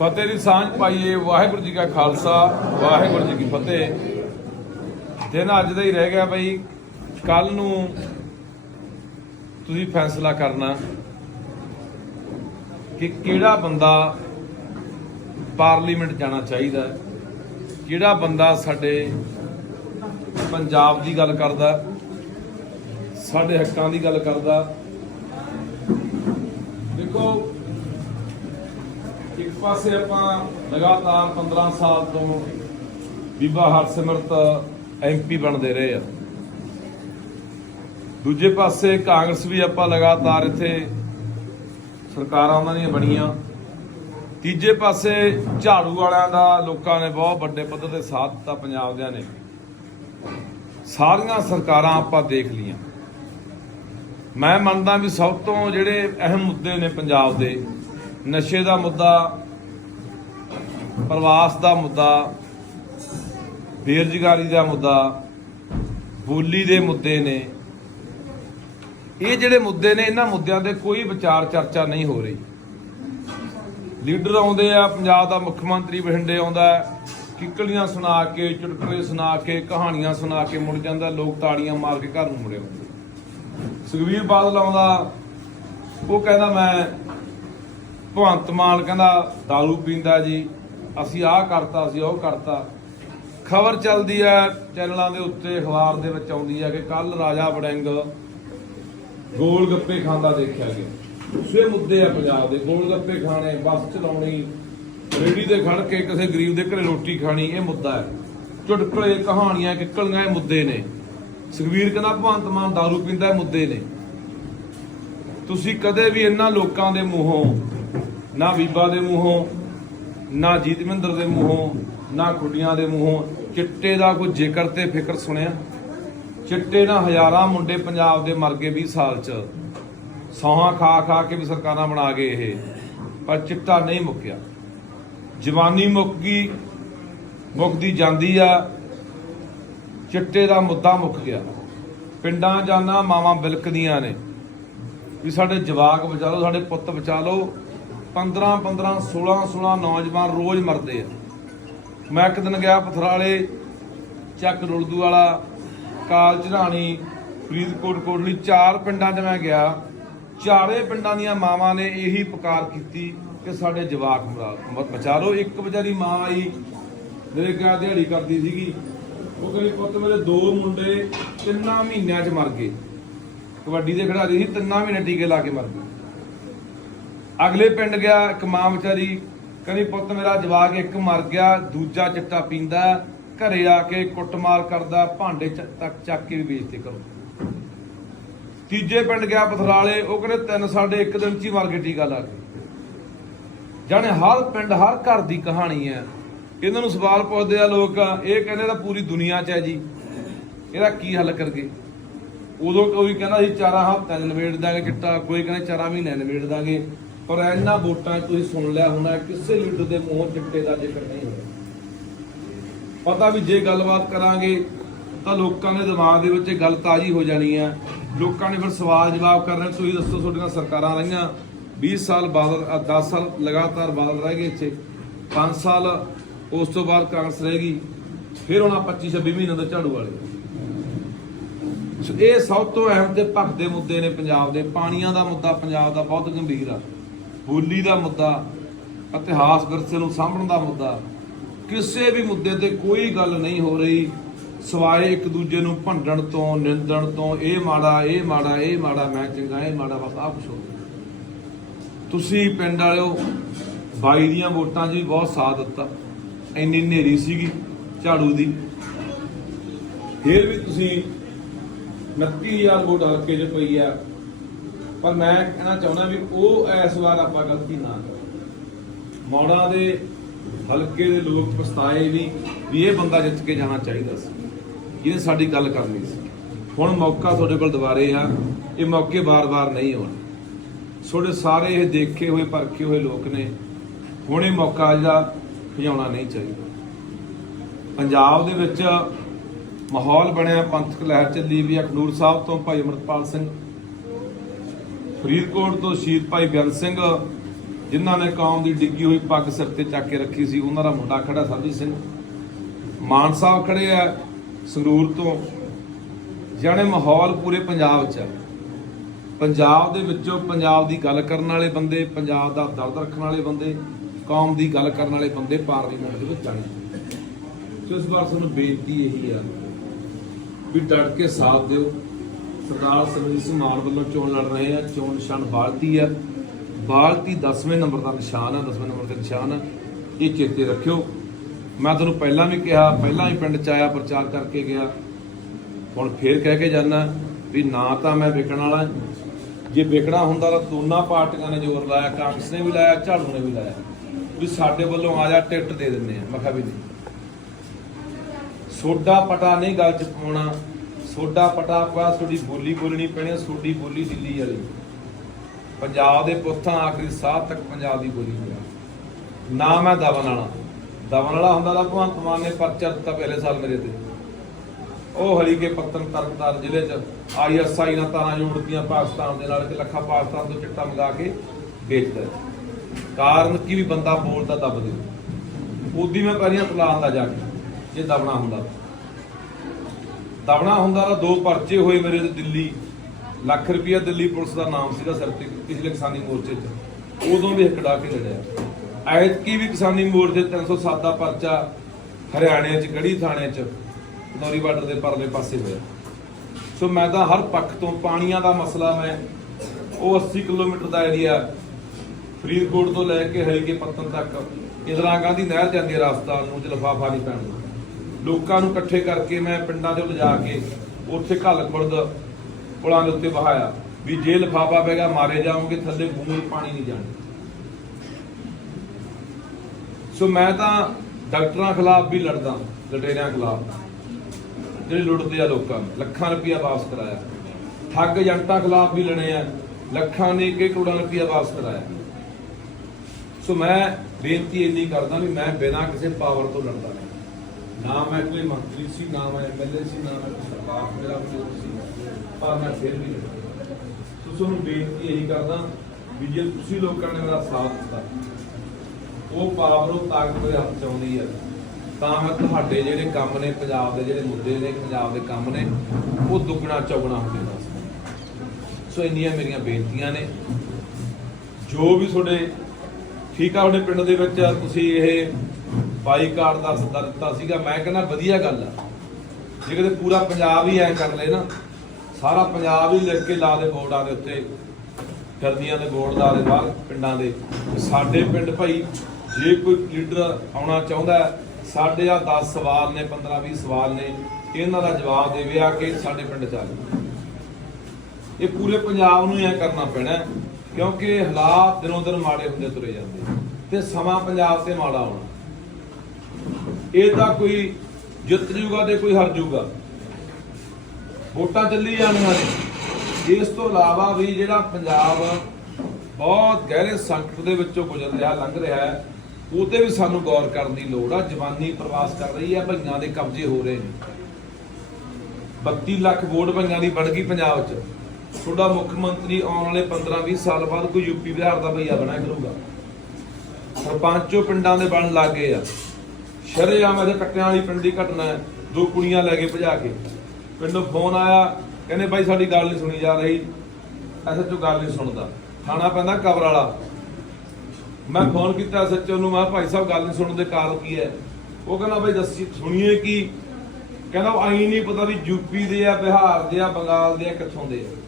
ਫਤਿਹ ਦੀ ਸਾਂਝ ਪਾਈਏ। ਵਾਹਿਗੁਰੂ ਜੀ ਕਾ ਖਾਲਸਾ, ਵਾਹਿਗੁਰੂ ਜੀ ਕੀ ਫਤਿਹ। ਦਿਨ ਅੱਜ ਦਾ ਹੀ ਰਹਿ ਗਿਆ ਬਈ। ਕੱਲ ਨੂੰ ਤੁਸੀਂ ਫੈਸਲਾ ਕਰਨਾ ਕਿ ਕਿਹੜਾ ਬੰਦਾ ਪਾਰਲੀਮੈਂਟ ਜਾਣਾ ਚਾਹੀਦਾ ਕਿਹੜਾ ਬੰਦਾ ਸਾਡੇ ਪੰਜਾਬ ਦੀ ਗੱਲ ਕਰਦਾ ਸਾਡੇ ਹੱਕਾਂ ਦੀ ਗੱਲ ਕਰਦਾ ਦੇਖੋ ਪਾਸੇ ਆਪਾਂ ਲਗਾਤਾਰ 15 ਸਾਲ ਤੋਂ ਬੀਬਾ ਹਰਸਿਮਰਤ ਐਮਪੀ ਬਣਦੇ ਰਹੇ ਆ। ਦੂਜੇ ਪਾਸੇ ਕਾਂਗਰਸ ਵੀ ਆਪਾਂ ਲਗਾਤਾਰ ਇੱਥੇ ਸਰਕਾਰਾਂ ਉਹਨਾਂ ਦੀਆਂ ਬਣੀਆਂ। ਤੀਜੇ ਪਾਸੇ ਝਾੜੂ ਵਾਲਿਆਂ ਦਾ ਲੋਕਾਂ ਨੇ ਬਹੁਤ ਵੱਡੇ ਪੱਧਰ ਤੇ ਸਾਥ ਦਿੱਤਾ ਪੰਜਾਬ ਦਿਆਂ ਨੇ। ਸਾਰੀਆਂ ਸਰਕਾਰਾਂ ਆਪਾਂ ਦੇਖ ਲੀਆਂ ਮੈਂ ਮੰਨਦਾ ਵੀ ਸਭ ਤੋਂ ਜਿਹੜੇ ਅਹਿਮ ਮੁੱਦੇ ਨੇ ਪੰਜਾਬ ਦੇ, ਨਸ਼ੇ ਦਾ ਮੁੱਦਾ ਪ੍ਰਵਾਸ ਦਾ ਮੁੱਦਾ, ਬੇਰੁਜ਼ਗਾਰੀ ਦਾ ਮੁੱਦਾ, ਬੋਲੀ ਦੇ ਮੁੱਦੇ ਨੇ। ਇਹ ਜਿਹੜੇ ਮੁੱਦੇ ਨੇ, ਇਹਨਾਂ ਮੁੱਦਿਆਂ ਤੇ ਕੋਈ ਵਿਚਾਰ ਚਰਚਾ ਨਹੀਂ ਹੋ ਰਹੀ। ਲੀਡਰ ਆਉਂਦੇ ਆ, ਪੰਜਾਬ ਦਾ ਮੁੱਖ ਮੰਤਰੀ ਬਠਿੰਡੇ ਆਉਂਦਾ ਕਿੱਕਲੀਆਂ ਸੁਣਾ ਕੇ, ਚੁਟਕਲੇ ਸੁਣਾ ਕੇ, ਕਹਾਣੀਆਂ ਸੁਣਾ ਕੇ ਮੁੜ ਜਾਂਦਾ, ਲੋਕ ਤਾੜੀਆਂ ਮਾਰ ਕੇ ਘਰ ਨੂੰ ਮੁੜੇ ਆਉਂਦੇ। ਸੁਖਵੀਰ ਬਾਦਲ ਆਉਂਦਾ, ਉਹ ਕਹਿੰਦਾ ਮੈਂ ਭਗਵੰਤ ਮਾਨ, ਕਹਿੰਦਾ दारू ਪੀਂਦਾ ਜੀ। ਅਸੀਂ ਆਹ ਕਰਤਾ, ਅਸੀਂ ਉਹ ਕਰਤਾ। ਖਬਰ ਚੱਲਦੀ ਹੈ, ਚੈਨਲਾਂ ਦੇ ਉੱਤੇ, ਅਖਬਾਰ ਦੇ ਵਿੱਚ ਆਉਂਦੀ ਹੈ ਕਿ ਕੱਲ ਰਾਜਾ ਵੜਿੰਗ ਗੋਲ ਗੱਪੇ ਖਾਂਦਾ ਦੇਖਿਆ ਗਿਆ। ਸੇ ਮੁੱਦੇ ਆ ਪੰਜਾਬ ਦੇ, ਗੋਲ ਗੱਪੇ ਖਾਣੇ, ਬੱਸ ਚਲਾਉਣੀ ਰੇੜੀ ਤੇ ਖੜ ਕੇ ਕਿਸੇ ਗਰੀਬ ਦੇ ਘਰੇ ਰੋਟੀ ਖਾਣੀ, ਇਹ ਮੁੱਦਾ ਹੈ। ਚੁਟਕਲੇ, ਕਹਾਣੀਆਂ, ਕਿੱਕਲੀਆਂ, ਇਹ ਮੁੱਦੇ ਨੇ। ਸੁਖਵੀਰ ਕਹਿੰਦਾ, ਭਗਵੰਤ ਮਾਨ दारू ਪੀਂਦਾ, ਇਹ ਮੁੱਦੇ ਨੇ। ਤੁਸੀਂ ਕਦੇ ਵੀ ਇਹਨਾਂ ਲੋਕਾਂ ਦੇ ਮੂੰਹੋਂ, ਨਾ ਬੀਬਾ ਦੇ ਮੂੰਹੋਂ ਨਾ ਜੀਤਮਿੰਦਰ ਦੇ ਮੂੰਹੋਂ, ਨਾ ਖੁੱਡੀਆਂ ਦੇ ਮੂੰਹੋਂ, ਚਿੱਟੇ ਦਾ ਕੋਈ ਜ਼ਿਕਰ ਤੇ ਫਿਕਰ ਸੁਣਿਆ? ਚਿੱਟੇ ਨਾਲ ਹਜ਼ਾਰਾਂ ਮੁੰਡੇ ਪੰਜਾਬ ਦੇ ਮਰ ਗਏ 20 ਸਾਲ ਚ। ਸੌਹਾਂ ਖਾ ਖਾ ਕੇ ਵੀ ਸਰਕਾਰਾਂ ਬਣਾ ਗਏ ਇਹ, ਪਰ ਚਿੱਟਾ ਨਹੀਂ ਮੁੱਕਿਆ। ਜਵਾਨੀ ਮੁੱਕ ਗਈ ਮੁੱਕਦੀ ਜਾਂਦੀ ਆ। ਚਿੱਟੇ ਦਾ ਮੁੱਦਾ ਮੁੱਕ ਗਿਆ। ਪਿੰਡਾਂ ਜਾਣਾ ਮਾਵਾਂ ਬਿਲਕਦੀਆਂ ਨੇ। ਵੀ ਸਾਡੇ ਜਵਾਕ ਬਚਾ ਲਓ, ਸਾਡੇ ਪੁੱਤ ਬਚਾ ਲਓ। 15 15 16 16 ਨੌਜਵਾਨ ਰੋਜ਼ ਮਰਦੇ ਆ। ਮੈਂ ਇੱਕ ਦਿਨ ਗਿਆ ਪਥਰਾਲੇ, ਚੱਕ ਰੁਲਦੂ ਵਾਲਾ, ਕਾਲ ਚੜਾਣੀ ਫਰੀਦਕੋਟ ਕੋਟਲੀ, ਚਾਰ ਪਿੰਡਾਂ 'ਚ ਮੈਂ ਗਿਆ। ਚਾਰੇ ਪਿੰਡਾਂ ਦੀਆਂ ਮਾਵਾਂ ਨੇ ਇਹੀ ਪੁਕਾਰ ਕੀਤੀ ਕਿ ਸਾਡੇ ਜਵਾਕ ਮਰਾ- ਮ- ਬਚਾ ਲਓ। ਇੱਕ ਵਿਚਾਰੀ ਮਾਂ ਆਈ, ਮੇਰੇ ਘਰ ਦਿਹਾੜੀ ਕਰਦੀ ਸੀਗੀ। ਉਹ ਕਹਿੰਦੀ, ਪੁੱਤ, ਮੇਰੇ ਦੋ ਮੁੰਡੇ ਤਿੰਨਾਂ ਮਹੀਨਿਆਂ 'ਚ ਮਰ ਗਏ। ਕਬੱਡੀ ਦੇ ਖਿਡਾਰੀ ਸੀ, ਤਿੰਨਾਂ ਮਹੀਨੇ ਟੀਕੇ ਲਾ ਕੇ ਮਰ ਗਏ। ਅਗਲੇ ਪਿੰਡ ਗਿਆ, ਇੱਕ ਮਾਂ ਵਿਚਾਰੀ ਕਹਿੰਦੀ, ਪੁੱਤ ਮੇਰਾ ਜਵਾਕ ਇੱਕ ਮਰ ਗਿਆ, ਦੂਜਾ ਚਿੱਟਾ ਪੀਂਦਾ, ਘਰੇ ਆ ਕੇ ਕੁੱਟਮਾਰ ਕਰਦਾ, ਭਾਂਡੇ ਤੱਕ ਚੱਕ ਕੇ ਵੀ ਵੇਚਦੇ ਕਰੋ। ਤੀਜੇ ਪਿੰਡ ਗਿਆ ਪਥਰਾਲੇ, ਉਹ ਕਹਿੰਦੇ, ਤਿੰਨ ਸਾਡੇ ਇੱਕ ਦਿਨ ਚ ਹੀ ਮਰ ਗਏ ਟੀਕਾ ਲਾ ਕੇ। ਜਾਣੇ, ਹਰ ਪਿੰਡ, ਹਰ ਘਰ ਦੀ ਕਹਾਣੀ ਹੈ। ਇਹਨਾਂ ਨੂੰ ਸਵਾਲ ਪੁੱਛਦੇ ਆ ਲੋਕ, ਇਹ ਕਹਿੰਦੇ ਤਾਂ ਪੂਰੀ ਦੁਨੀਆ 'ਚ ਹੈ ਜੀ। ਇਹਦਾ ਕੀ ਹੱਲ ਕਰਗੇ ਉਦੋਂ ਕੋਈ ਕਹਿੰਦਾ ਸੀ, ਚਾਰਾਂ ਹਫ਼ਤਿਆਂ 'ਚ ਨਿਬੇੜ ਦਾਂਗੇ ਚਿੱਟਾ, ਕੋਈ ਕਹਿੰਦਾ ਚਾਰਾਂ ਮਹੀਨੇ ਨਿਬੇੜ ਦਾਂਗੇ ਪਰ ਇਹਨਾਂ ਵੋਟਾਂ ਤੁਸੀਂ ਸੁਣ ਲਿਆ ਹੋਣਾ ਕਿਸੇ ਲੀਡਰ ਦੇ ਮੂੰਹੋਂ ਚਿੱਟੇ ਦਾ ਜ਼ਿਕਰ ਨਹੀਂ ਹੋਇਆ। ਪਤਾ ਵੀ ਜੇ ਗੱਲਬਾਤ ਕਰਾਂਗੇ ਤਾਂ ਲੋਕਾਂ ਦੇ ਦਿਮਾਗ ਦੇ ਵਿੱਚ ਇਹ ਗੱਲ ਤਾਜ਼ੀ ਹੋ ਜਾਣੀ ਹੈ ਲੋਕਾਂ ਨੇ ਫਿਰ ਸਵਾਲ ਜਵਾਬ ਕਰਨੇ ਤੁਸੀਂ ਦੱਸੋ ਤੁਹਾਡੀਆਂ ਸਰਕਾਰਾਂ ਰਹੀਆਂ। 20 ਸਾਲ ਬਾਦਲ ਅ, 10 ਸਾਲ ਲਗਾਤਾਰ ਬਾਦਲ ਰਹਿ ਗਏ ਇੱਥੇ। 5 ਸਾਲ ਉਸ ਤੋਂ ਬਾਅਦ ਕਾਂਗਰਸ ਰਹਿ ਗਈ ਫਿਰ ਹੁਣ 25 26 ਮਹੀਨੇ ਦਾ ਝਾੜੂ ਵਾਲੇ। ਸੋ ਇਹ ਸਭ ਤੋਂ ਅਹਿਮ ਤੇ ਭਖਦੇ ਮੁੱਦੇ ਨੇ ਪੰਜਾਬ ਦੇ। ਪਾਣੀਆਂ ਦਾ ਮੁੱਦਾ ਪੰਜਾਬ ਦਾ ਬਹੁਤ ਗੰਭੀਰ ਆ। ਬੋਲੀ ਦਾ ਮੁੱਦਾ, ਇਤਿਹਾਸ ਵਿਰਸੇ ਨੂੰ ਸਾਂਭਣ ਦਾ ਮੁੱਦਾ, ਕਿਸੇ ਵੀ ਮੁੱਦੇ ਤੇ ਕੋਈ ਗੱਲ ਨਹੀਂ ਹੋ ਰਹੀ। ਸਵਾਏ ਇੱਕ ਦੂਜੇ ਨੂੰ ਭੰਡਣ ਤੋਂ, ਨਿੰਦਣ ਤੋਂ, ਇਹ ਮਾੜਾ ਇਹ ਮਾੜਾ ਇਹ ਮਾੜਾ, ਮੈਂ ਚੰਗਾ, ਇਹ ਮਾੜਾ, ਬਸ ਆਹ ਕੁਛ ਹੋ ਰਿਹਾ ਤੁਸੀਂ ਪਿੰਡ ਵਾਲਿਓ, ਬਾਈ ਦੀਆਂ ਵੋਟਾਂ 'ਚ ਵੀ ਬਹੁਤ ਸਾਥ ਦਿੱਤਾ। ਇੰਨੀ ਹਨੇਰੀ ਸੀਗੀ ਝਾੜੂ ਦੀ। ਫਿਰ ਵੀ ਤੁਸੀਂ 29000 ਵੋਟ ਹਲਕੇ 'ਚ ਪਈ ਆ। ਪਰ ਮੈਂ ਕਹਿਣਾ ਚਾਹੁੰਦਾ ਵੀ ਉਹ ਇਸ ਵਾਰ ਆਪਾਂ ਗਲਤੀ ਨਾ ਕਰੀਏ। ਮੌੜਾਂ ਦੇ ਹਲਕੇ ਦੇ ਲੋਕ ਪਛਤਾਏ ਵੀ ਵੀ ਇਹ ਬੰਦਾ ਜਿੱਤ ਕੇ ਜਾਣਾ ਚਾਹੀਦਾ ਸੀ। ਇਹਨੇ ਸਾਡੀ ਗੱਲ ਕਰਨੀ ਸੀ। ਹੁਣ ਮੌਕਾ ਤੁਹਾਡੇ ਕੋਲ ਦੁਬਾਰੇ ਆ। ਇਹ ਮੌਕੇ ਵਾਰ-ਵਾਰ ਨਹੀਂ ਆਉਣ ਤੁਹਾਡੇ ਸਾਰੇ ਇਹ ਦੇਖੇ ਹੋਏ, ਪਰਖੇ ਹੋਏ ਲੋਕ ਨੇ। ਹੁਣ ਇਹ ਮੌਕਾ ਜਿਹੜਾ ਭਜਾਉਣਾ ਨਹੀਂ ਚਾਹੀਦਾ। ਪੰਜਾਬ ਦੇ ਵਿੱਚ ਮਾਹੌਲ ਬਣਿਆ। ਪੰਥਕ ਲਹਿਰ ਚੱਲੀ ਵੀ ਅਖਨੂਰ ਸਾਹਿਬ ਤੋਂ ਭਾਈ ਅਮਰਪਾਲ ਸਿੰਘ ਫਰੀਦਕੋਟ ਤੋਂ ਸ਼ਹੀਦ ਭਾਈ ਬਿਆਨ ਸਿੰਘ, ਜਿਨ੍ਹਾਂ ਨੇ ਕੌਮ ਦੀ ਡਿੱਗੀ ਹੋਈ ਪੱਗ ਸਿਰ ਤੇ ਚੱਕ ਕੇ ਰੱਖੀ ਸੀ, ਉਹਨਾਂ ਦਾ ਮੁੰਡਾ ਖੜਾ ਸਰਜੀਤ ਸਿੰਘ। ਮਾਨ ਸਾਹਿਬ ਖੜੇ ਆ ਸੰਗਰੂਰ ਤੋਂ। ਜਾਣੇ ਮਾਹੌਲ ਪੂਰੇ ਪੰਜਾਬ 'ਚ ਹੈ ਪੰਜਾਬ ਦੇ ਵਿੱਚੋਂ ਪੰਜਾਬ ਦੀ ਗੱਲ ਕਰਨ ਵਾਲੇ ਬੰਦੇ, ਪੰਜਾਬ ਦਾ ਦਰਦ ਰੱਖਣ ਵਾਲੇ ਬੰਦੇ, ਕੌਮ ਦੀ ਗੱਲ ਕਰਨ ਵਾਲੇ ਬੰਦੇ ਪਾਰਲੀਮੈਂਟ ਦੇ ਵਿੱਚ ਜਾਣੇ। ਸੋ ਇਸ ਵਾਰ ਸਾਨੂੰ ਬੇਨਤੀ ਇਹੀ ਆ ਵੀ ਡਟ ਕੇ ਸਾਥ ਦਿਓ। ਸਰਦਾਰ ਸਰਵਿਸ ਸਿੰਘ ਮਾਨ ਵੱਲੋਂ ਚੋਣ ਲੜ ਰਹੇ ਆ, ਚੋਣ ਨਿਸ਼ਾਨ ਬਾਲਟੀ ਆ। ਬਾਲਟੀ 10ਵੇਂ ਨੰਬਰ ਦਾ ਨਿਸ਼ਾਨ ਆ 10ਵੇਂ ਨੰਬਰ ਤੇ ਨਿਸ਼ਾਨ ਆ। ਇਹ ਚੇਤੇ ਰੱਖਿਓ। ਮੈਂ ਤੁਹਾਨੂੰ ਪਹਿਲਾਂ ਵੀ ਕਿਹਾ, ਪਹਿਲਾਂ ਹੀ ਪਿੰਡ ਚ ਆਇਆ, ਪ੍ਰਚਾਰ ਕਰਕੇ ਗਿਆ। ਹੁਣ ਫੇਰ ਕਹਿ ਕੇ ਜਾਣਾ ਵੀ ਨਾ ਤਾਂ ਮੈਂ ਵਿਕਣ ਵਾਲਾ। ਜੇ ਵਿਕਣਾ ਹੁੰਦਾ ਤਾਂ ਦੋਨਾਂ ਪਾਰਟੀਆਂ ਨੇ ਜ਼ੋਰ ਲਾਇਆ, ਕਾਂਗਰਸ ਨੇ ਵੀ ਲਾਇਆ, ਝਾੜੂ ਨੇ ਵੀ ਲਾਇਆ। ਵੀ ਸਾਡੇ ਵੱਲੋਂ ਆ ਜਾ ਟਿਕਟ ਦੇ ਦਿੰਦੇ ਆ। ਮੈਂ ਕਿਹਾ ਵੀ ਨਹੀਂ। ਸੋਡਾ ਪਟਾ ਨਹੀਂ ਗੱਲ ਚ ਪਾਉਣਾ। ਸੋਡਾ ਪਟਾ ਪਾ ਤੁਹਾਡੀ ਬੋਲੀ ਬੋਲਣੀ ਪੈਣੀ ਆ, ਬੋਲੀ ਦਿੱਲੀ ਵਾਲੀ। ਪੰਜਾਬ ਦੇ ਪੁੱਤਾਂ ਆਖਰੀ ਸਾਹ ਤੱਕ ਪੰਜਾਬ ਦੀ ਬੋਲੀ ਹੋਇਆ ਨਾ ਮੈਂ ਦਵਨ ਵਾਲਾ। ਦਵਨ ਵਾਲਾ ਹੁੰਦਾ ਤਾਂ ਭਗਵੰਤ ਮਾਨ ਨੇ ਪਰਚਾ ਦਿੱਤਾ ਪਹਿਲੇ ਸਾਲ ਮੇਰੇ ਤੇ। ਉਹ ਹਰੀਕੇ ਪੱਤਨ ਤਰਨਤਾਰਨ ਜ਼ਿਲ੍ਹੇ ਚ ਆਈਐਸਆਈ ਨਾਲ ਤਾਰਾਂ ਜੋੜਦੀਆਂ ਪਾਕਿਸਤਾਨ ਦੇ ਨਾਲ ਕਿ ਲੱਖਾਂ ਪਾਕਿਸਤਾਨ ਤੋਂ ਚਿੱਟਾ ਮੰਗਾ ਕੇ ਵੇਚਦਾ ਕਾਰਨ ਕੀ ਵੀ ਬੰਦਾ ਬੋਲਦਾ ਦੱਬ ਦੇ। ਉਦੀ ਮੈਂ ਪਹਿਲੀਆਂ ਪਲਾਨ ਜਾ ਕੇ ਜੇ ਦਬਣਾ ਹੁੰਦਾ। ਦਬਣਾ ਹੁੰਦਾ ਤਾਂ ਦੋ ਪਰਚੇ ਹੋਏ ਮੇਰੇ ਤੇ ਦਿੱਲੀ, ਲੱਖ ਰੁਪਇਆ ਦਿੱਲੀ ਪੁਲਿਸ ਦਾ ਨਾਮ ਸੀਗਾ ਸਿਰ ਤੇ, ਪਿਛਲੇ ਕਿਸਾਨੀ ਮੋਰਚੇ 'ਚ। ਉਦੋਂ ਵੀ ਹਕੜਾ ਕੇ ਲੜਿਆ। ਐਤਕੀ ਵੀ ਕਿਸਾਨੀ ਮੋਰਚੇ 307 ਦਾ ਪਰਚਾ ਹਰਿਆਣੇ 'ਚ ਗੜੀ ਥਾਣੇ 'ਚ ਨੌਰੀ ਬਾਰਡਰ ਦੇ ਪਰਲੇ ਪਾਸੇ ਹੋਇਆ। ਸੋ ਮੈਂ ਤਾਂ ਹਰ ਪੱਖ ਤੋਂ ਪਾਣੀਆਂ ਦਾ ਮਸਲਾ ਮੈਂ, ਉਹ 80 ਕਿਲੋਮੀਟਰ ਦਾ ਏਰੀਆ ਫਰੀਦਕੋਟ ਤੋਂ ਲੈ ਕੇ ਹਰੀਕੇ ਪੱਤਨ ਤੱਕ, ਇੰਦਰਾ ਗਾਂਧੀ ਨਹਿਰ ਜਾਂਦੀ ਹੈ ਰਾਜਸਥਾਨ ਨੂੰ ਚ ਲਫਾਫਾ ਨਹੀਂ ਪੈਣਾ ਲੋਕਾਂ ਨੂੰ ਇਕੱਠੇ ਕਰਕੇ ਮੈਂ ਪਿੰਡਾਂ ਦੇ ਲਿਜਾ ਕੇ ਉੱਥੇ ਘੱਲ ਖੁਰਦ ਪੁਲਾਂ ਦੇ ਉੱਤੇ ਵਹਾਇਆ ਵੀ ਜੇ ਲਫਾਫਾ ਪੈਗਾ ਮਾਰੇ ਜਾਓਗੇ, ਥੱਲੇ ਬੂੰਦ ਪਾਣੀ ਨਹੀਂ ਜਾਣੀ। ਸੋ ਮੈਂ ਤਾਂ ਡਾਕਟਰਾਂ ਖਿਲਾਫ ਵੀ ਲੜਦਾ, ਲਟੇਰਿਆਂ ਖਿਲਾਫ। ਜਿਹੜੇ ਲੁੱਟਦੇ ਆ ਲੋਕਾਂ ਨੂੰ, ਲੱਖਾਂ ਰੁਪਇਆ ਵਾਪਸ ਕਰਾਇਆ। ਠੱਗ ਏਜੰਟਾਂ ਖਿਲਾਫ ਵੀ ਲੜੇ ਆ, ਲੱਖਾਂ ਨੇ ਇੱਕ ਕਰੋੜਾਂ ਰੁਪਇਆ ਵਾਪਸ ਕਰਾਇਆ। ਸੋ ਮੈਂ ਬੇਨਤੀ ਇੰਨੀ ਕਰਦਾ ਵੀ ਮੈਂ ਬਿਨਾਂ ਕਿਸੇ ਪਾਵਰ ਤੋਂ ਲੜਦਾ ਨਹੀਂ। ਨਾ ਮੈਂ ਕੋਈ ਮੰਤਰੀ ਸੀ ਨਾ ਮੈਂ ਐਮਐਲਏ ਸੀ, ਨਾ ਮੈਂ ਕੋਈ ਸਰਕਾਰ ਮੇਰਾ ਕੋਈ ਸੀ, ਪਰ ਮੈਂ ਫਿਰ ਵੀ ਤੁਸੀਂ ਸੋ ਬੇਨਤੀ ਇਹੀ ਕਰਦਾ ਵੀ ਜੇ ਤੁਸੀਂ ਲੋਕਾਂ ਨੇ ਮੇਰਾ ਸਾਥ ਦਿੱਤਾ, ਉਹ ਪਾਵਰ ਉਹ ਤਾਕਤ ਮੇਰੇ ਹੱਥ ਚ ਆਉਂਦੀ ਹੈ ਤਾਂ ਮੈਂ ਤੁਹਾਡੇ ਜਿਹੜੇ ਕੰਮ ਨੇ, ਪੰਜਾਬ ਦੇ ਜਿਹੜੇ ਮੁੱਦੇ ਨੇ, ਪੰਜਾਬ ਦੇ ਕੰਮ ਨੇ, ਉਹ ਦੁੱਗਣਾ ਚੌਗਣਾ ਹੋ ਦੱਸ ਸੋ। ਇੰਨੀਆਂ ਮੇਰੀਆਂ ਬੇਨਤੀਆਂ ਨੇ। ਜੋ ਵੀ ਤੁਹਾਡੇ ਠੀਕ ਆ, ਤੁਹਾਡੇ ਪਿੰਡ ਦੇ ਵਿੱਚ ਤੁਸੀਂ ਇਹ ਬਾਈਕਾਟ ਦਾ ਸੱਦਾ ਦਿੱਤਾ ਸੀਗਾ। ਮੈਂ ਕਹਿੰਦਾ, ਵਧੀਆ ਗੱਲ ਆ। ਜੇ ਕਿਤੇ ਪੂਰਾ ਪੰਜਾਬ ਹੀ ਐ ਕਰ ਲੇ ਨਾ, ਸਾਰਾ ਪੰਜਾਬ ਹੀ ਲਿਖ ਕੇ ਲਾ ਦੇ ਬੋਰਡਾਂ ਦੇ ਉੱਤੇ, ਫਿਰਦੀਆਂ ਦੇ ਬੋਰਡ ਦਾ ਦੇ ਬਾਹਰ ਪਿੰਡਾਂ ਦੇ। ਸਾਡੇ ਪਿੰਡ ਭਾਈ, ਜੇ ਕੋਈ ਲੀਡਰ ਆਉਣਾ ਚਾਹੁੰਦਾ ਸਾਡੇ ਆ 10 ਸਵਾਲ ਨੇ 15 20 ਸਵਾਲ ਨੇ, ਇਹਨਾਂ ਦਾ ਜਵਾਬ ਦੇਵੇ ਆ ਕੇ ਸਾਡੇ ਪਿੰਡ ਚ ਆ ਜਾਓ। ਇਹ ਪੂਰੇ ਪੰਜਾਬ ਨੂੰ ਇਹ ਕਰਨਾ ਪੈਣਾ ਕਿਉਂਕਿ ਹਾਲਾਤ ਦਿਨੋਂ ਦਿਨ ਮਾੜੇ ਹੁੰਦੇ ਤੁਰੇ ਜਾਂਦੇ ਤੇ ਸਮਾਂ ਪੰਜਾਬ ਤੇ ਮਾੜਾ ਆਉਣਾ। ਇਹ ਤਾਂ ਕੋਈ ਜਿੱਤ ਜੂਗਾ ਤੇ ਕੋਈ ਹਾਰ ਜੂਗਾ। ਵੋਟਾਂ ਚੱਲੀ ਜਾਣੀਆਂ ਨੇ। ਇਸ ਤੋਂ ਇਲਾਵਾ ਵੀ ਜਿਹੜਾ ਪੰਜਾਬ ਬਹੁਤ ਗਹਿਰੇ ਸੰਕਟ ਦੇ ਵਿੱਚੋਂ ਗੁਜ਼ਰ ਰਿਹਾ, ਲੰਘ ਰਿਹਾ ਹੈ, ਉਹਤੇ ਵੀ ਸਾਨੂੰ ਗੌਰ ਕਰਨ ਦੀ ਲੋੜ ਆ। ਜਵਾਨੀ ਪ੍ਰਵਾਸ ਕਰ ਰਹੀ ਹੈ, ਭਈਆਂ ਦੇ ਕਬਜ਼ੇ ਹੋ ਰਹੇ ਨੇ। 32 ਲੱਖ ਵੋਟ ਭਈਆਂ ਦੀ ਬਣ ਗਈ ਪੰਜਾਬ 'ਚ। ਤੁਹਾਡਾ ਮੁੱਖ ਮੰਤਰੀ ਆਉਣ ਵਾਲੇ 15-20 ਸਾਲ ਬਾਅਦ ਕੋਈ ਯੂਪੀ ਬਿਹਾਰ ਦਾ ਭਈਆ ਬਣਿਆ ਕਰੂਗਾ। ਸਰਪੰਚੋ ਪਿੰਡਾਂ ਦੇ ਬਣ ਲੱਗ ਗਏ ਆ। ਸ਼ਰੇਆਮ ਇਹਦੇ ਕੱਟਿਆਂ ਵਾਲੀ ਪਿੰਡ ਦੀ ਘਟਨਾ ਹੈ ਦੋ ਕੁੜੀਆਂ ਲੈ ਕੇ ਭਜਾ ਕੇ। ਪਿੰਡੋਂ ਫੋਨ ਆਇਆ ਕਹਿੰਦੇ ਬਾਈ ਸਾਡੀ ਗੱਲ ਨਹੀਂ ਸੁਣੀ ਜਾ ਰਹੀ ਐਸਐਚਓ ਗੱਲ ਨਹੀਂ ਸੁਣਦਾ। ਥਾਣਾ ਪੈਂਦਾ ਕਬਰ ਵਾਲਾ ਮੈਂ ਫੋਨ ਕੀਤਾ ਐਸਐਚਓ ਨੂੰ ਮੈਂ ਕਿਹਾ, ਭਾਈ ਸਾਹਿਬ ਗੱਲ ਨਹੀਂ ਸੁਣਨ ਦੇ ਕਾਰਨ ਕੀ ਹੈ? ਉਹ ਕਹਿੰਦਾ ਬਾਈ ਦੱਸੀ ਸੁਣੀਏ ਕੀ? ਕਹਿੰਦਾ ਆਈ ਨਹੀਂ ਪਤਾ ਵੀ ਯੂਪੀ ਦੇ ਆ ਬਿਹਾਰ ਦੇ ਆ ਬੰਗਾਲ ਦੇ ਆ ਕਿੱਥੋਂ ਦੇ ਆ।